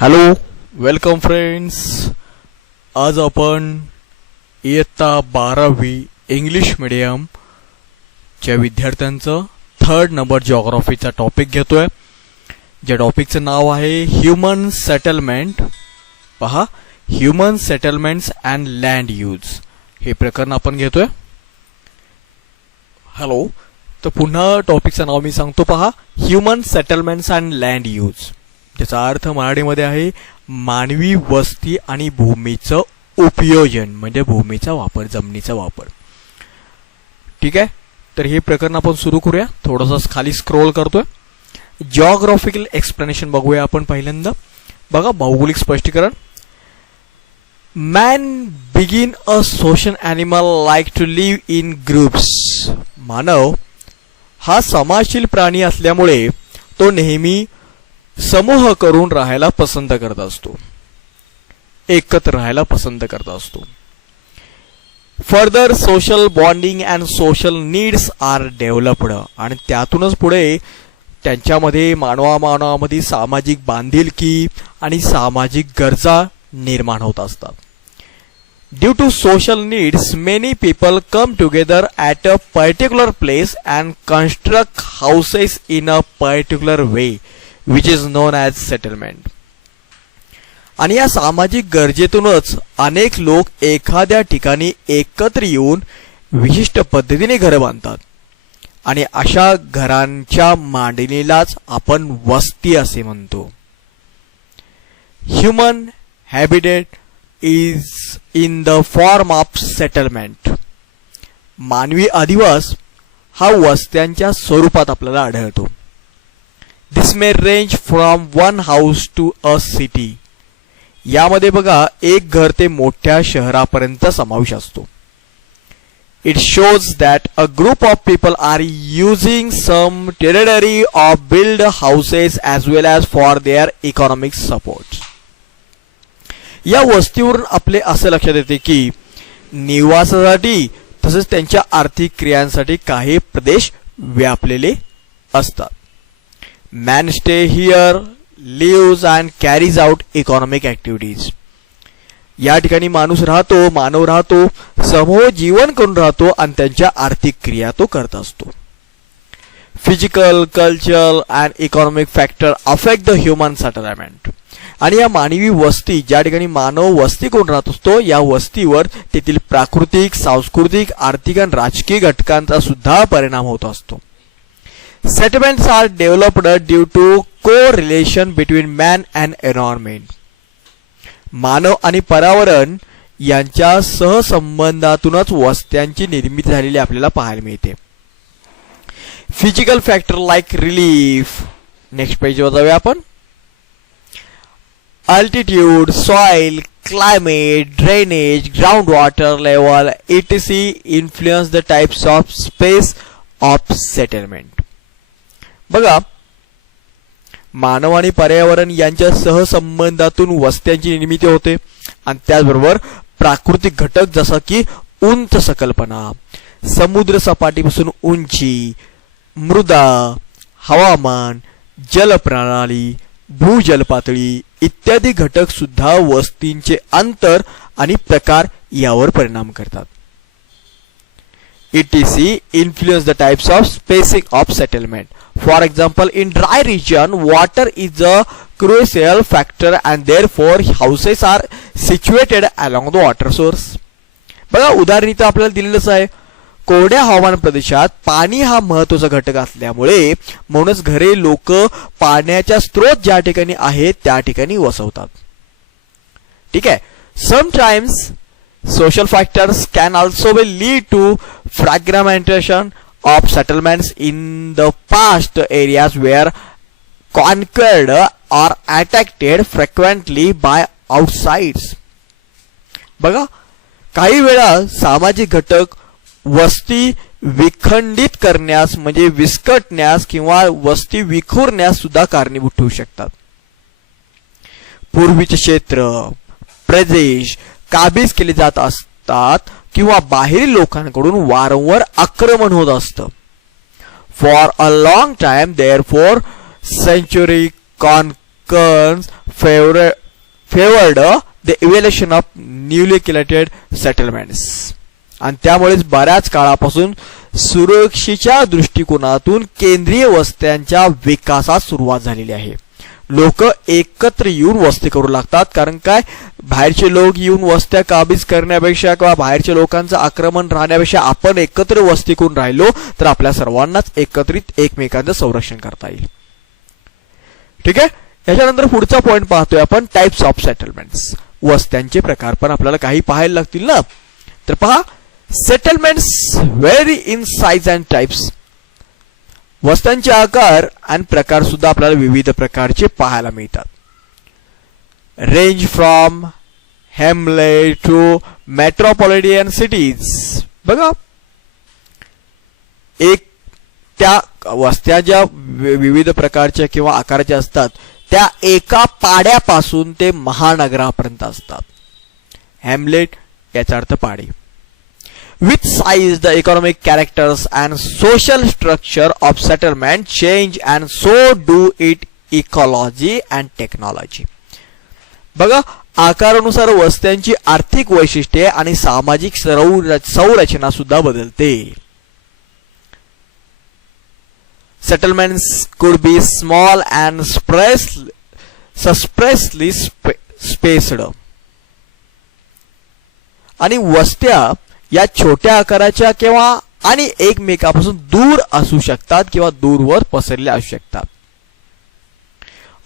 Hello, welcome friends. आज आपण इयत्ता 12वी इंग्लिश मीडियमच्या विद्यार्थ्यांचं 3rd नंबर जिओग्राफीचा टॉपिक घेतोय. ज्या टॉपिकचं नाव आहे ह्युमन सेटलमेंट. पहा, human settlements and land use हे प्रकरण आपण घेतोय. हॅलो, तर पुन्हा टॉपिकचं नाव मी सांगतो. पहा, human settlements and land use, त्याचा अर्थ मराठीमध्ये आहे मानवी वस्ती आणि भूमीचं उपयोजन, म्हणजे भूमीचा वापर, जमिनीचा वापर. ठीक आहे, तर हे प्रकरण आपण सुरू करूया. थोडंसं खाली स्क्रोल करतोय. जिओग्राफिकल एक्सप्लेनेशन बघूया आपण पहिल्यांदा. बघा, भौगोलिक स्पष्टीकरण. Man begin a social animal like to live in groups. मानव हा समाजशील प्राणी असल्यामुळे तो नेहमी समूह करून राहायला पसंत करत असतो, एकत्र राहायला पसंत करत असतो. Further social bonding and social needs are developed. आणि त्यातूनच पुढे त्यांच्यामध्ये मानवामध्ये सामाजिक बांधिलकी आणि सामाजिक गरजा निर्माण होत असतात. Due to social needs many people come together at a particular place and construct houses in a particular way which is known as settlement. आणि या सामाजिक गरजेतूनच अनेक लोक एखाद्या ठिकाणी एकत्र येऊन विशिष्ट पद्धतीने घरं बांधतात आणि अशा घरांच्या मांडणीलाच आपण वस्ती असे म्हणतो. Human habitat is in the form of settlement. मानवी अधिवास हा वस्त्यांच्या स्वरूपात आपल्याला आढळतो. This may range from one house to a city. यामध्ये बघा, एक घर ते मोठ्या शहरापर्यंत समावेश असतो. It shows that a group of people are using some territory of build houses as well as for their economic support. या वस्तीवरून आपले असे लक्षात येते की निवासासाठी तसेच त्यांच्या आर्थिक क्रियांसाठी काही प्रदेश व्यापलेले असतात. Man stay here, lives and carries out economic activities. या ठिकाणी मानव राहतो, समूह जीवन करून राहतो आणि त्यांच्या आर्थिक क्रिया तो करत असतो. Physical, cultural and economic factor affect the human settlement. आणि या मानवी वस्ती, ज्या ठिकाणी मानव वस्ती करून राहत असतो, या वस्तीवर तेथील प्राकृतिक, सांस्कृतिक, आर्थिक आणि राजकीय घटकांचा सुद्धा परिणाम होत असतो. Settlements are developed due to co-relation between man and environment. मानव आणि पर्यावरण यांच्या सहसंबंधातूनच वस्त्यांची निर्मिती झालेली आपल्याला पाहायला मिळते. Physical factor like relief. Next पेजवर जाऊया आपण. Altitude, soil, climate, drainage, ground water level etc. Influence the types of space of settlement. बघा, मानव आणि पर्यावरण यांच्या सहसंबंधातून वस्त्यांची निर्मिती होते आणि त्याचबरोबर प्राकृतिक घटक जसा की उंच सकलपणा, समुद्र सपाटीपासून उंची, मृदा, हवामान, जलप्रणाली, भूजल पातळी इत्यादी घटक सुद्धा वस्तींचे अंतर आणि प्रकार यावर परिणाम करतात. etc. influence the types of spacing of settlement. For example, in dry region, water is a crucial factor and therefore houses are situated along the water source. बघा, उदाहरण इथं आपल्याला दिलेलंच आहे. कोरड्या हवामान प्रदेशात पाणी हा महत्त्वाचा घटक असल्यामुळे म्हणूनच घरे लोक पाण्याच्या स्रोत ज्या ठिकाणी आहेत त्या ठिकाणी वसवतात. ठीक आहे. Sometimes social factors can also lead to fragmentation of settlements in the past. Areas were conquered or attacked frequently by outsides. बघा, काही वेळा सामाजिक घटक वस्ती विखंडित करण्यास म्हणजे विस्कटण्यास किंवा वस्ती विखुरण्यास सुद्धा कारणीभूत ठरू शकतात. पूर्वीचे क्षेत्र, प्रदेश काबीज केले जात असतात किंवा बाहेरील लोकांकडून वारंवार आक्रमण होत असतं. For a long time therefore century Kearns favored the evaluation of newly created settlements. आणि त्यामुळेच बऱ्याच काळापासून सुरक्षेच्या दृष्टिकोनातून केंद्रीय वस्त्यांच्या विकासास सुरुवात झालेली आहे. लोक एकत्र येऊन वस्ती करू लागतात. कारण काय, बाहेरचे लोक येऊन वस्त्या काबीज करण्यापेक्षा किंवा बाहेरच्या लोकांचं आक्रमण राहण्यापेक्षा आपण एकत्र वस्ती करून राहिलो तर आपल्या सर्वांनाच एकत्रित एकमेकांचं संरक्षण करता येईल. ठीक आहे. याच्यानंतर पुढचा पॉइंट पाहतोय आपण, टाइप्स ऑफ सेटलमेंट्स. वस्त्यांचे प्रकार पण आपल्याला काही पाहायला लागतील ना. तर पहा, settlements vary in size and types. वस्त्यांचे आकार आणि प्रकार सुद्धा आपल्याला विविध प्रकारचे पाहायला मिळतात. Range from hamlet to metropolitan cities. बघा, एक त्या वस्त्या ज्या विविध प्रकारच्या किंवा आकाराच्या असतात त्या एका पाड्यापासून ते महानगरापर्यंत असतात. हॅमलेट याचा अर्थ पाडे. With size, the economic characters and social structure of settlement change, and so do it ecology and technology. बघा, आकारानुसार वस्त्यांची आर्थिक वैशिष्ट्ये आणि सामाजिक संरचना सुद्धा बदलते. Settlements could be small and sparsely spaced. आणि वस्त्या या छोट्या आकाराच्या किंवा आणि एकमेकापासून दूर असू शकतात किंवा दूरवर पसरल्या असू शकतात.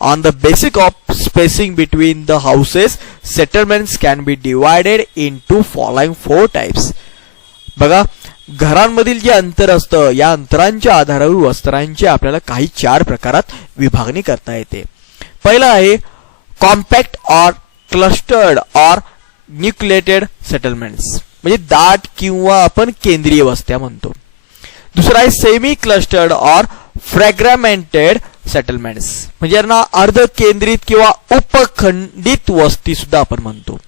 On the basis of spacing between the houses, settlements can be divided into following 4 types. बघा, घरांमधील जे अंतर असतं या अंतरांच्या आधारावर वस्त्रांची आपल्याला काही 4 प्रकारात विभागणी करता येते. पहिला आहे compact or clustered or nucleated settlements, म्हणजे दाट किंवा आपण केंद्रीय वस्त्या म्हणतो. दुसरा आहे सेमी क्लस्टर्ड ऑर फ्रॅग्मेंटेड सेटलमेंट्स, म्हणजे यांना अर्ध केंद्रित किंवा उपखंडित वस्ती सुद्धा आपण म्हणतो.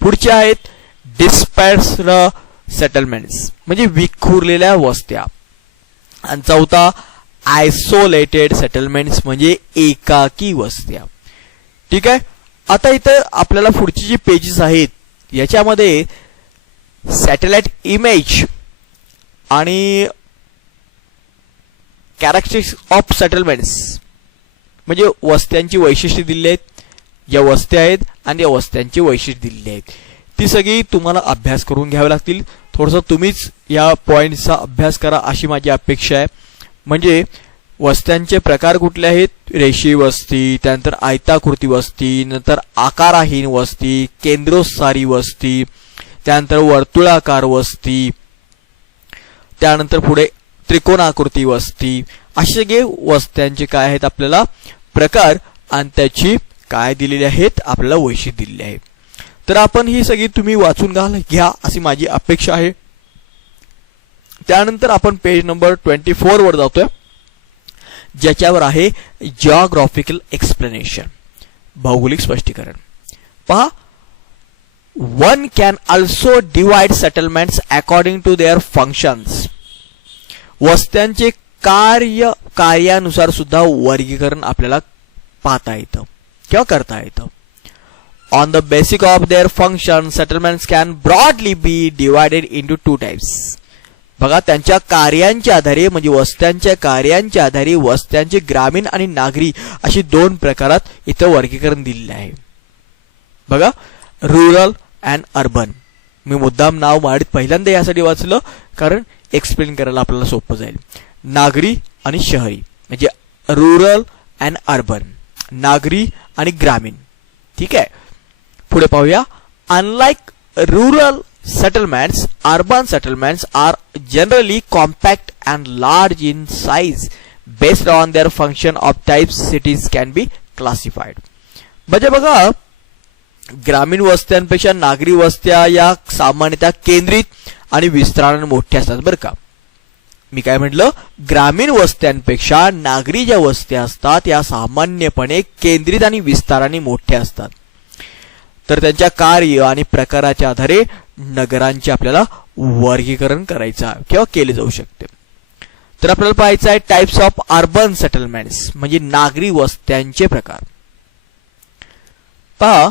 पुढचे आहेत डिस्पर्स्ड सेटलमेंट्स, म्हणजे विखुरलेल्या वस्त्या. आणि चौथा आयसोलेटेड सेटलमेंट्स, म्हणजे एकाकी वस्त्या. ठीक आहे. आता इथं आपल्याला पुढची जी पेजेस आहेत याच्यामध्ये सॅटेलाइट इमेज आणि कॅरेक्टरिस्टिक्स ऑफ सेटलमेंट्स, म्हणजे वस्त्यांची वैशिष्ट्ये दिली आहेत, ज्या वस्त्या आहेत आणि या वस्त्यांची वैशिष्ट्ये दिलेली आहेत, ती सगळी तुम्हाला अभ्यास करून घ्यावी लागतील. थोडंसं तुम्हीच या पॉइंटचा अभ्यास करा अशी माझी अपेक्षा आहे. म्हणजे वस्त्यांचे प्रकार कुठले आहेत, रेषीय वस्ती, त्यानंतर आयताकृती वस्ती, नंतर आकारहीन वस्ती, केंद्रोत्सारी वस्ती, त्यानंतर वर्तुळाकार वस्ती, त्यानंतर पुढे त्रिकोणाकृती वस्ती, असे सगळे वस्त्यांचे काय आहेत आपल्याला प्रकार आणि त्याची काय दिलेली आहेत आपल्याला वैशिष्ट्य दिलेली आहे. तर आपण ही सगळी तुम्ही वाचून घ्या अशी माझी अपेक्षा आहे. त्यानंतर आपण पेज नंबर 24 वर जातोय, ज्याच्यावर आहे जिओग्राफिकल एक्सप्लेनेशन, भौगोलिक स्पष्टीकरण. पहा, one can also divide settlements according to their functions. वस्त्यांचे कार्यानुसार सुद्धा वर्गीकरण आपल्याला पाहता येतं किंवा करता येतं. On the basis of their functions, settlements can broadly be divided into 2 types. बघा, त्यांच्या कार्यांच्या आधारे म्हणजे वस्त्यांच्या कार्यांच्या आधारे वस्त्यांचे ग्रामीण आणि नागरी अशी 2 प्रकारात इथं वर्गीकरण दिलेले आहे. बघा, रुरल अँड अर्बन. मी मुद्दाम नाव माडीत पहिल्यांदा यासाठी वाचलं कारण एक्सप्लेन करायला आपल्याला सोपं जाईल. नागरी आणि शहरी म्हणजे रुरल अँड अर्बन, नागरी आणि ग्रामीण. ठीक आहे. पुढे पाहूया. Unlike rural settlements, urban settlements are generally compact and large in size. Based on their function of types, cities can be classified. म्हणजे बघा, ग्रामीण वस्त्यांपेक्षा नागरी वस्त्या या सामान्यतः केंद्रित आणि विस्ताराने मोठ्या असतात. बरं का, मी काय म्हटलं, ग्रामीण वस्त्यांपेक्षा नागरी ज्या वस्त्या असतात या सामान्यपणे केंद्रित आणि विस्ताराने मोठ्या असतात. तर त्यांच्या कार्य आणि प्रकाराच्या आधारे नगरांचे आपल्याला वर्गीकरण करायचं किंवा केले जाऊ शकते. तर आपल्याला पाहायचं आहे टाइप्स ऑफ अर्बन सेटलमेंट्स, म्हणजे नागरी वस्त्यांचे प्रकार. पहा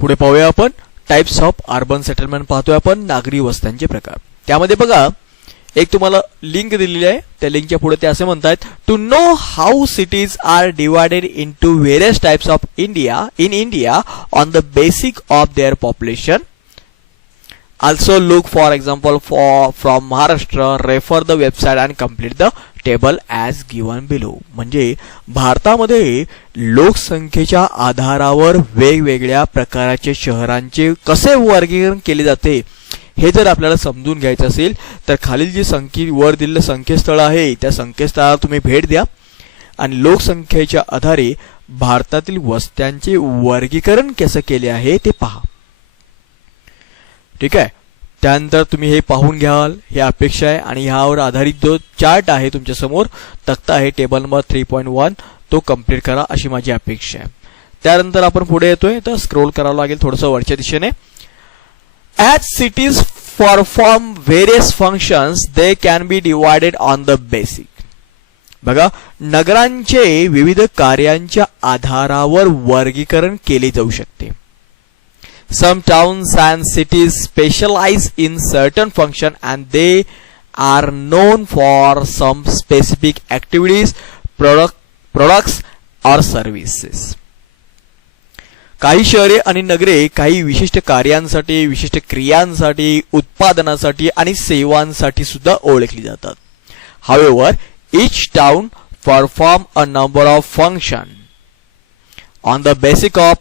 पुढे पाहूया आपण टाइप्स ऑफ अर्बन सेटलमेंट पाहतोय आपण नागरी वस्त्यांचे प्रकार. त्यामध्ये बघा एक तुम्हाला लिंक दिलेली आहे, त्या लिंकच्या पुढे ते असे म्हणतात to know how cities are divided into various types of India on the basic of their population. Also look for example from Maharashtra, refer the website and complete the table as given below. म्हणजे भारतामध्ये लोकसंख्येच्या आधारावर वेगवेगळ्या प्रकारचे शहरांचे कसे वर्गीकरण केले जाते हे जर आपल्याला समजून घ्यायचं असेल तर खालील जी वर दिलेलं संकेतस्थळ आहे त्या संकेतस्थळाला तुम्ही भेट द्या आणि लोकसंख्येच्या आधारे भारतातील वस्त्यांचे वर्गीकरण कसे केले आहे ते पहा. ठीक आहे. त्यानंतर तुम्ही हे पाहून घ्याल हे अपेक्षा आहे आणि ह्यावर आधारित जो चार्ट आहे तुमच्या समोर तक्ता आहे टेबल नंबर 3.1 तो कंप्लीट करा अशी माझी अपेक्षा आहे. त्यानंतर आपण पुढे येतोय तर स्क्रोल करावं लागेल थोडंसं वरच्या दिशेने. As cities perform various functions they can be divided on the basic. बघा नगरांचे विविध कार्यांच्या आधारावर वर्गीकरण केले जाऊ शकते. Some towns and cities specialize in certain function and they are known for some specific activities, products or services. काही शहरे आणि नगरे काही विशिष्ट कार्यांसाठी, विशिष्ट क्रियांसाठी, उत्पादनासाठी आणि सेवांसाठी सुद्धा ओळखली जातात. However, each town perform a number of function on the basis of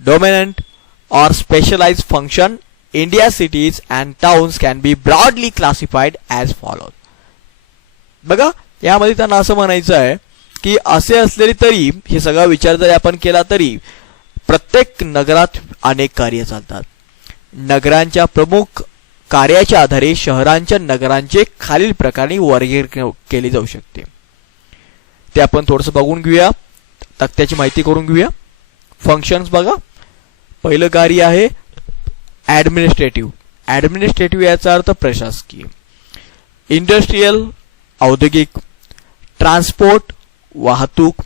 dominant or specialized function. India cities and towns can be broadly classified as follows. बघा यामध्ये त्यांना असं म्हणायचं आहे की असे असलेली तरी हे सगळा विचार जरी आपण केला तरी प्रत्येक नगरात अनेक कार्य चालतात. नगरांच्या प्रमुख कार्याच्या आधारे शहरांच्या नगरांचे खालील प्रकारे वर्गीकरण केले जाऊ शकते. ते आपण थोडंसं बघून घेऊया, तक्त्याची माहिती करून घेऊया. फंक्शन्स बघा पहिलं कार्य आहे ऍडमिनिस्ट्रेटिव्ह. ऍडमिनिस्ट्रेटिव्ह याचा अर्थ प्रशासकीय. इंडस्ट्रियल औद्योगिक, ट्रान्सपोर्ट वाहतूक,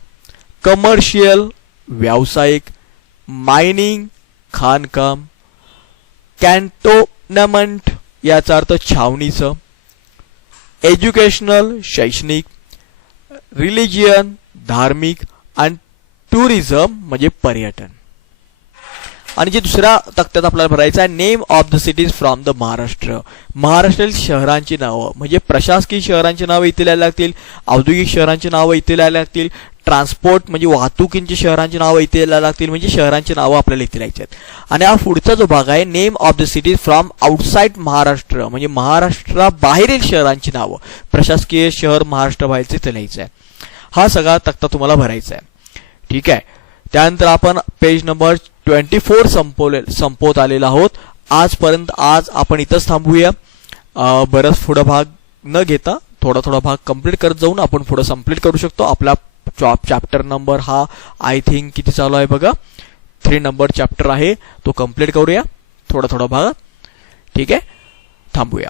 कमर्शियल व्यावसायिक, मायनिंग खाणकाम, कॅन्टोनमेंट याचा अर्थ छावणीचं, एज्युकेशनल शैक्षणिक, रिलिजियन धार्मिक आणि टुरिझम म्हणजे पर्यटन. आणि जे दुसऱ्या तक्त्यात आपल्याला भरायचं आहे name of the cities from the Maharashtra. महाराष्ट्रातील शहरांची नावं म्हणजे प्रशासकीय शहरांची नावं इथे लिहायला लागतील, औद्योगिक शहरांची नावं इथे लिहायला लागतील, ट्रान्सपोर्ट म्हणजे वाहतुकीची शहरांची नावं इथे लिहायला लागतील, म्हणजे शहरांची नावं आपल्याला इथे लिहायची आहेत. आणि हा पुढचा जो भाग आहे name of the cities from outside Maharashtra म्हणजे महाराष्ट्राबाहेरील शहरांची नावं, प्रशासकीय शहर महाराष्ट्राबाहेरचे इथे लिहायचं आहे. हा सगळा तक्ता तुम्हाला भरायचा आहे. ठीक आहे. त्यानंतर आपण पेज नंबर 24 संपवत आलेला आहोत आजपर्यंत. आज आपण इथंच थांबूया. बरंच पुढं भाग न घेता थोडा भाग कंप्लीट करत जाऊन आपण पुढं कंप्लीट करू शकतो. आपला चॅप्टर नंबर हा आय थिंक किती चालू आहे बघा 3 नंबर चॅप्टर आहे तो कंप्लीट करूया थोडा भाग. ठीक आहे थांबूया.